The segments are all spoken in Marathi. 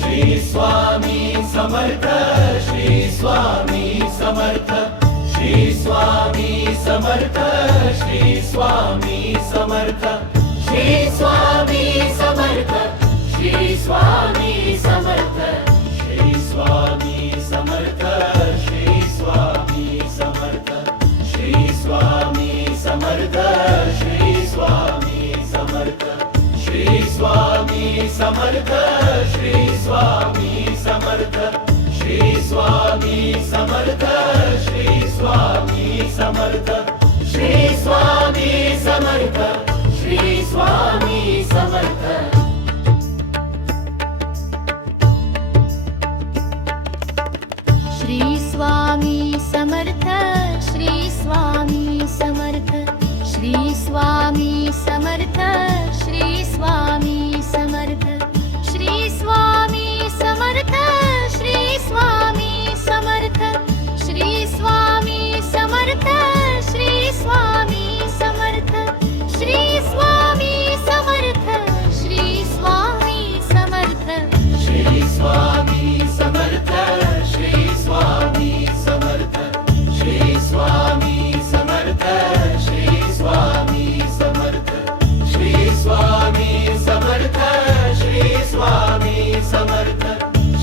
श्री स्वामी समर्थ, श्री स्वामी समर्थ, श्री स्वामी समर्थ, श्री स्वामी समर्थ, श्री स्वामी समर्थ, श्री स्वामी समर्थ, श्री स्वामी समर्थ, श्री स्वामी समर्थ, श्री स्वामी समर्थ, श्री स्वामी समर्थ, श्री स्वामी समर्थ, श्री स्वामी समर्थ, श्री स्वामी समर्थ, श्री स्वामी समर्थ, श्री स्वामी समर्थ, श्री स्वामी समर्थ. श्री स्वामी समर्थ, श्री स्वामी समर्थ, श्री स्वामी समर्थ, श्री स्वामी समर्थ, श्री स्वामी समर्थ, श्री स्वामी समर्थ, श्री स्वामी समर्थ, श्री स्वामी समर्थ, श्री स्वामी समर्थ, श्री स्वामी समर्थ, श्री स्वामी समर्थ, श्री स्वामी समर्थ, श्री स्वामी समर्थ, श्री स्वामी समर्थ, श्री स्वामी समर्थ, श्री स्वामी समर्थ,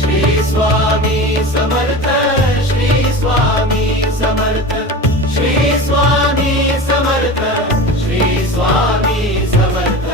श्री स्वामी समर्थ, श्री स्वामी समर्थ, श्री स्वामी समर्थ, श्री स्वामी समर्थ.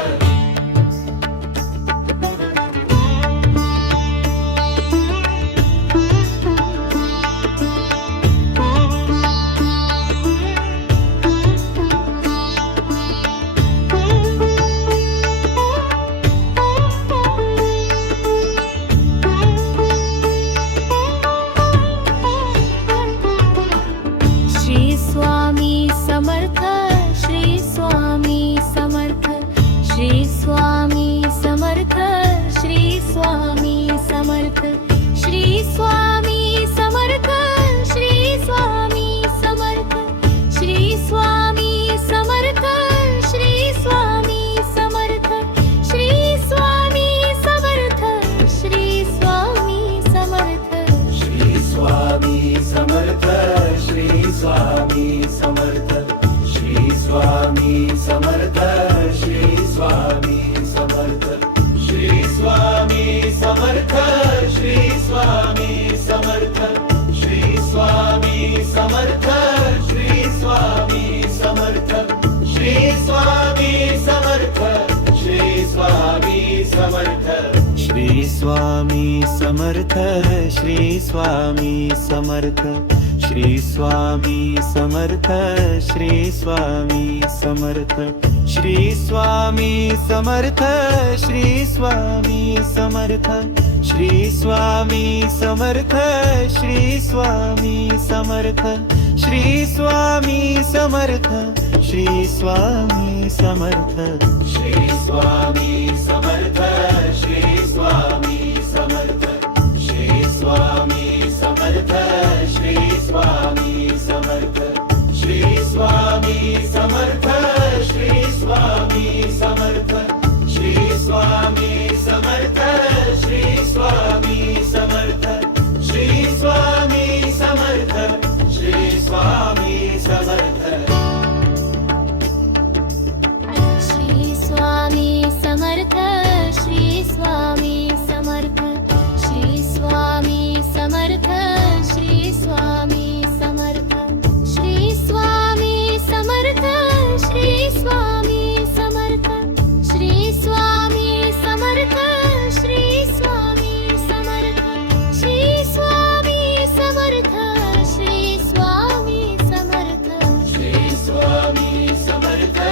श्री स्वामी समर्थ, श्री स्वामी समर्थ, श्री स्वामी समर्थ, श्री स्वामी समर्थ, श्री स्वामी समर्थ, श्री स्वामी समर्थ, श्री स्वामी समर्थ, श्री स्वामी समर्थ, श्री स्वामी समर्थ, श्री स्वामी समर्थ, श्री स्वामी समर्थ, श्री स्वामी समर्थ, श्री स्वामी समर्थ, श्री स्वामी समर्थ, श्री स्वामी समर्थ, श्री स्वामी समर्थ, श्री स्वामी समर्थ, श्री स्वामी समर्थ, श्री स्वामी समर्थ, श्री स्वामी समर्थ. श्री स्वामी समर्थ, श्री स्वामी समर्थ, श्री स्वामी समर्थ, श्री स्वामी समर्थ, श्री स्वामी समर्थ, श्री स्वामी समर्थ, श्री स्वामी समर्थ, श्री स्वामी समर्थ, श्री स्वामी समर्थ, श्री स्वामी समर्थ, श्री स्वामी समर्थ, श्री स्वामी समर्थ, श्री स्वामी समर्थ, श्री स्वामी समर्थ, श्री स्वामी समर्थ, श्री स्वामी समर्थ, श्री स्वामी समर्थ, श्री स्वामी समर्थ, श्री स्वामी समर्थ, श्री स्वामी समर्थ. श्री स्वामी समर्थ, श्री स्वामी समर्थ, श्री स्वामी समर्थ, श्री स्वामी समर्थ, श्री स्वामी समर्थ, श्री स्वामी समर्थ, श्री स्वामी समर्थ, श्री स्वामी समर्थ, श्री स्वामी समर्थ, श्री स्वामी समर्थ,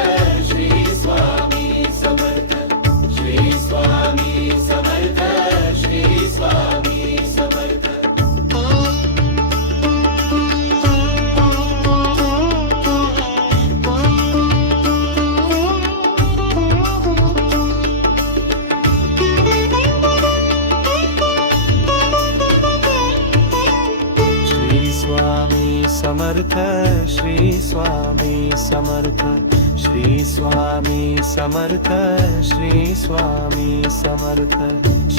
श्री स्वामी समर्थ, श्री स्वामी समर्थ, श्री स्वामी समर्थ, श्री स्वामी समर्थ. श्री स्वामी समर्थ, श्री स्वामी समर्थ, श्री स्वामी समर्थ, श्री स्वामी समर्थ,